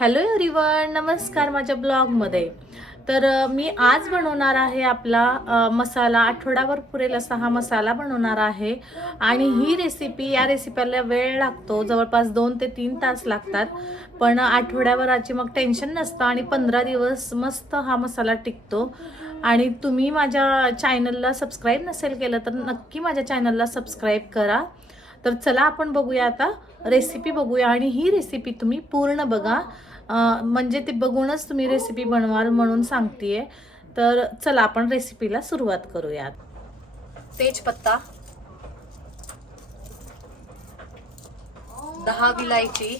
Hello everyone, नमस्कार माझ्या ब्लॉगमध्ये. तर मी आज बनवणार आहे आपला मसाला. आठवड्यावर पुरेल असा हा मसाला बनवणार आहे. आणि ही रेसिपी, या रेसिपीला वेळ लागतो, जवळपास 2 ते 3 तास लागतात. पण आठवड्याभराची मग टेन्शन नसतं आणि 15 दिवस मस्त हा मसाला टिकतो. आणि तुम्ही माझ्या चॅनलला सबस्क्राईब नसेल केलं तर नक्की माझ्या चॅनलला सबस्क्राईब करा. तर चला आपण बघूया, आता रेसिपी बघूया. आणि ही रेसिपी तुम्ही पूर्ण बघा, म्हणजे ते बघूनच तुम्ही रेसिपी बनवाल म्हणून सांगतेय. तर चला आपण रेसिपीला सुरुवात करूयात. तेजपत्ता, 10 विलायची,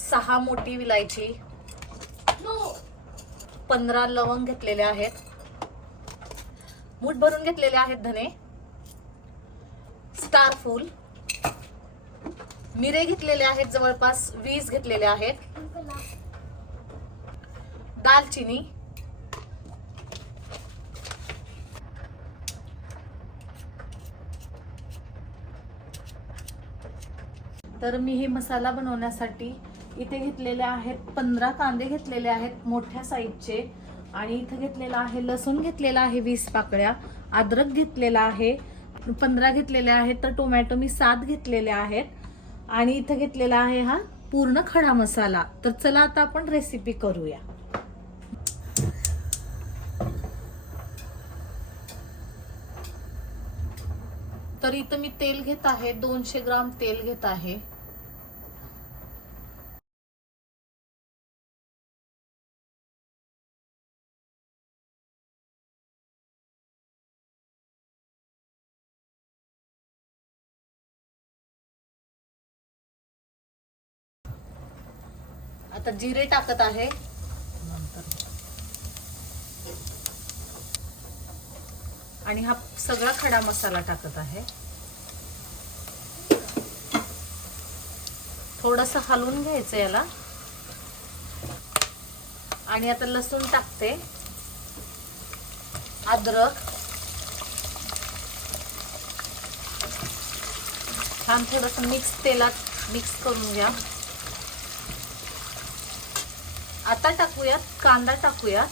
6 मोठी विलायची, 15 लवंग घेतलेले आहेत, मूठ भरून घेतलेले आहेत धने, स्टार फूल, मिरे घेतलेले आहेत, जवळपास 20 घेतलेले आहेत, दालचिनी, तर मी हे मसाला बनवण्यासाठी इथे घेतलेले आहेत 15 कांदे घेतलेले आहेत मोठ्या साईजचे. आणि इथे घेतलेला आहे लसूण घेतलेला आहे 20 पाकळ्या, अद्रक घेतलेला आहे 15 घेतलेले आहेत, तर टोमॅटो मी 7 घेतलेले आहेत. आणि इथे घेतलेला आहे हा पूर्ण खडा मसाला. तर चला आता आपण रेसिपी करूया. तर इथं मी तेल घेत आहे, 200 ग्राम तेल घेत आहे. आता जिरे टाकत आहे, आणि हा सगळा खडा मसाला टाकत आहे. थोडंसं हलवून घ्यायचं याला. आणि आता लसूण टाकते, अद्रक, छान थोडंसं तेलात मिक्स करून घ्या. आता टाकूयात कांदा, टाकूयात.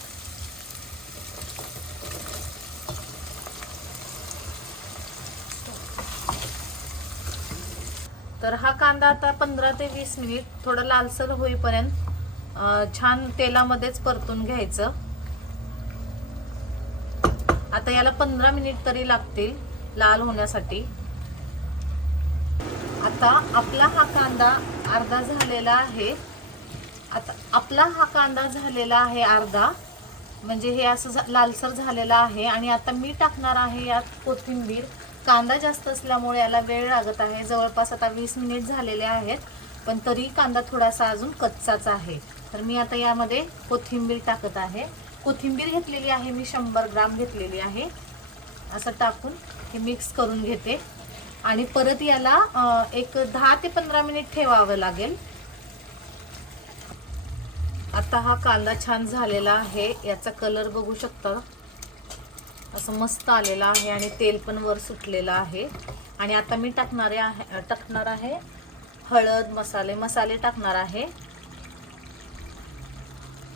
तर हा कांदा आता 15 ते 20 मिनिट थोडा लालसर होईपर्यंत छान तेलामध्येच परतून घ्यायचं. आता याला 15 मिनिट तरी लागतील लाल होण्यासाठी. आता आपला हा कांदा अर्धा झालेला आहे. आता आपला हा कांदा झालेला आहे अर्धा, म्हणजे हे असं लालसर झालेला आहे. आणि आता मी टाकणार आहे यात कोथिंबीर. कांदा जास्त असल्यामुळे याला वेळ लागत आहे, जवळपास आता 20 मिनिट झालेले आहेत, पण तरी कांदा थोडासा अजून कच्चाच आहे. तर मी आता यामध्ये कोथिंबीर टाकत आहे. कोथिंबीर घेतलेली आहे मी 100 ग्राम घेतलेली आहे. असं टाकून हे मिक्स करून घेते. आणि परत याला एक 10 ते 15 मिनिट ठेवावं लागेल. आता हा कांदा छान झालेला आहे, याचा कलर बघू शकता, असं मस्त आलेला आहे आणि तेल पण वर सुटलेलं आहे. आणि आता मी टाकणार आहे हळद, मसाले टाकणार आहे.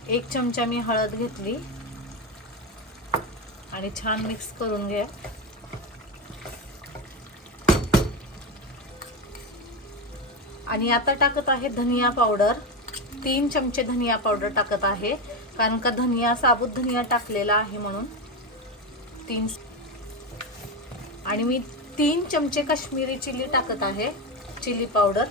1 चमचा मी हळद घेतली आणि छान मिक्स करून घ्या. आणि आता टाकत आहे धनिया पावडर. 3 चमचे धनिया पावडर टाकत आहे, कारण का साबुत धनिया टाकलेला आहे म्हणून 3. आणि मी 3 चमचे काश्मीरी चिली टाकत आहे, चिली पावडर.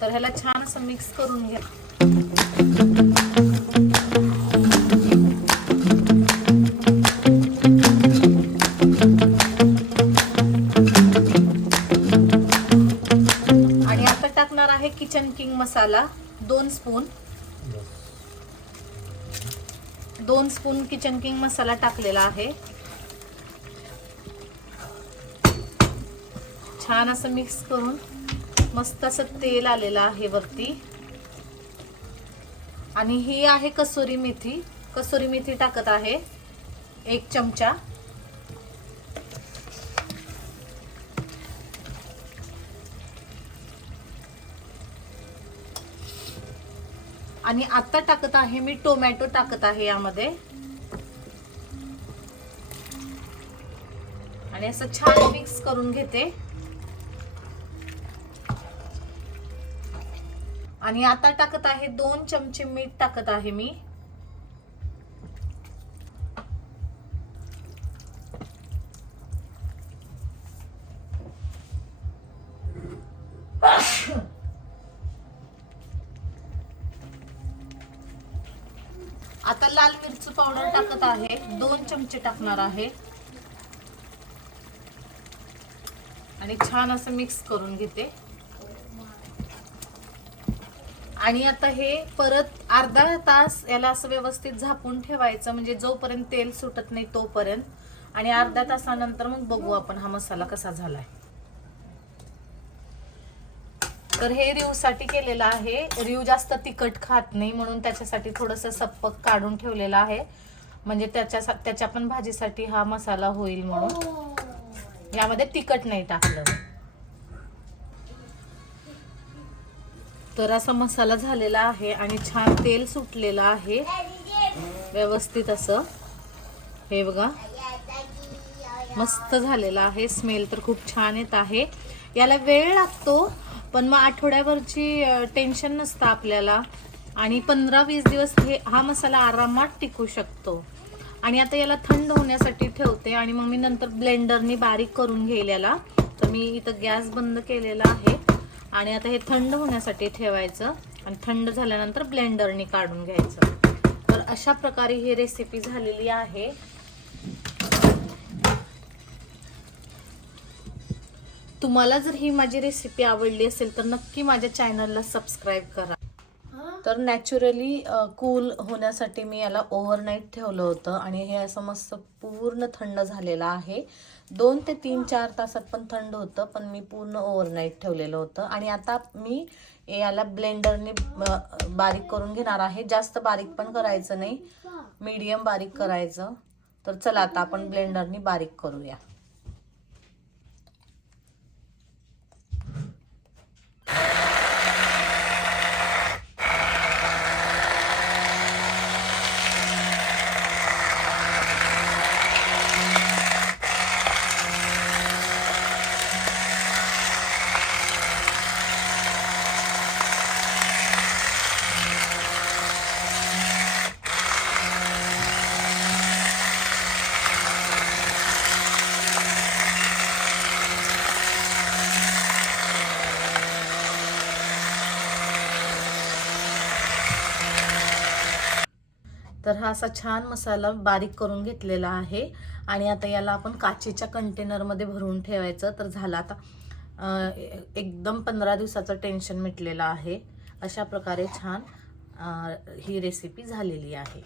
तर ह्याला छान असं मिक्स करून घ्या. किचन किंग मसाला 2 स्पून किचन किंग मसाला टाकलेला आहे. छान असं मिक्स करून मस्त असं तेल आलेलं आहे वरती. आणि ही आहे कसुरी मेथी टाकत आहे 1 चमचा. आणि आता टाकत आहे मी टोमॅटो टाकत आहे यामध्ये आणि असं छान मिक्स करून घेते. आणि आता टाकत आहे 2 चमचे मीठ टाकत आहे मी. आता लाल मिरची पावडर टाकत आहे, 2 चमचे टाकणार आहे आणि छान असं मिक्स करून घेते. आणि आता हे परत अर्धा तास याला असं व्यवस्थित झाकून ठेवायचं, म्हणजे जोपर्यंत तेल सुटत नाही तोपर्यंत. आणि अर्ध्या तासानंतर मग बघू आपण हा मसाला कसा झालाय. तर हे रिवसाठी केलेलं आहे. रिव जास्त तिखट खात नाही म्हणून त्याच्यासाठी थोडंसं सप्पक काढून ठेवलेलं आहे, म्हणजे त्याच्या पण भाजीसाठी हा मसाला होईल म्हणून. यामध्ये तिखट नाही टाकलं. तर असा मसाला झालेला आहे आणि छान तेल सुटलेलं आहे व्यवस्थित असं. हे बघा मस्त झालेला आहे. स्मेल तर खूप छान येत आहे. याला वेळ लागतो पण मग आठवड्याभरची टेन्शन नसतं आपल्याला आणि 15-20 दिवस हा मसाला आरामात टिकू शकतो. आणि आता याला थंड होण्यासाठी ठेवते आणि मग मी नंतर ब्लेंडरनी बारीक करून घेईल याला. तर मी इथं गॅस बंद केलेला आहे आणि आता हे थंड होण्यासाठी ठेवायचं आणि थंड झाल्यानंतर ब्लेंडरनी काढून घ्यायचं. तर अशा प्रकारे ही रेसिपी झालेली आहे. तुम्हाला जर ही माझी रेसिपी आवडली असेल तर नक्की माझ्या चॅनलला सबस्क्राईब करा. तर नॅचरली कूल होण्यासाठी मी याला ओव्हरनाईट ठेवलं होतं आणि हे असं मस्त पूर्ण थंड झालेलं आहे. 2 ते 3-4 तासात पण थंड होतं, पण मी पूर्ण ओव्हरनाईट ठेवलेलं होतं. आणि आता मी याला ब्लेंडरने बारीक करून घेणार आहे. जास्त बारीक पण करायचं नाही, मीडियम बारीक करायचं. तर चला आता आपण ब्लेंडरने बारीक करूया. तर हा असा छान मसाला बारीक करून घेतलेला आहे आणि आता याला आपण काचेच्या कंटेनरमध्ये भरून ठेवायचं. तर झाला आता एकदम 15 दिवसाचं टेन्शन मिटलेलं आहे. अशा प्रकारे छान ही रेसिपी झालेली आहे.